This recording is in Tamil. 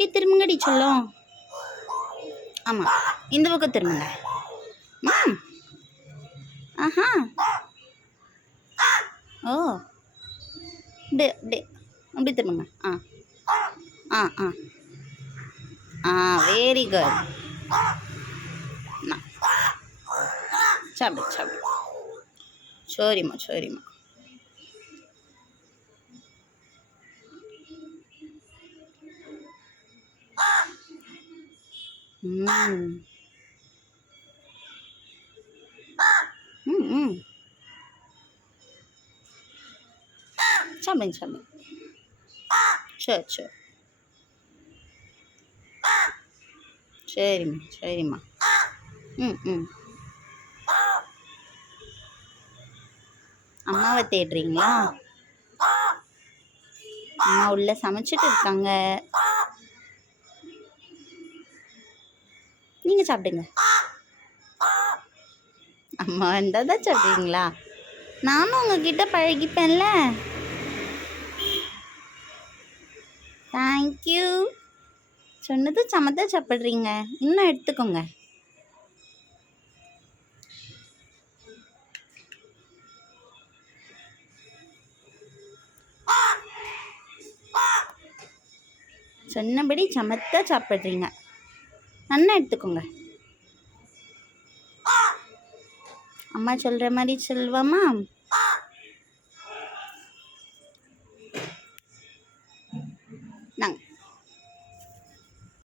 இப்படி திரும்புங்கடி சொல்லும்? ஆமாம் இந்த பக்கம் திரும்புங்க. மாம். ஆஹா. ஓ. இப்படி இப்படி அப்படி திரும்புங்க. ஆ. ஆ ஆ. ஆ வெரி குட் சாப்பிடு சாப்பிடு. சரிம்மா சரிம்மா சாப்பிடுங்க சாப்பிடுங்க சரி சரி. சரிம்மா சரிம்மா ம் ம் அம்மாவை தேடுறீங்களா? அம்மா உள்ள சமைச்சிட்டு இருக்காங்க. நீங்கள் சாப்பிடுங்க. அம்மா வந்தால் தான் சாப்பிடுவீங்களா நானும் உங்ககிட்ட பழகிப்பேன்ல. தேங்க்யூ சொன்னது சமத்தா சாப்பிட்றீங்க. இன்னும் எடுத்துக்கோங்க. சொன்னபடி சமத்தா சாப்பிட்றீங்க. நல்லா எடுத்துக்கோங்க. அம்மா சொல்கிற மாதிரி சொல்லுவாமா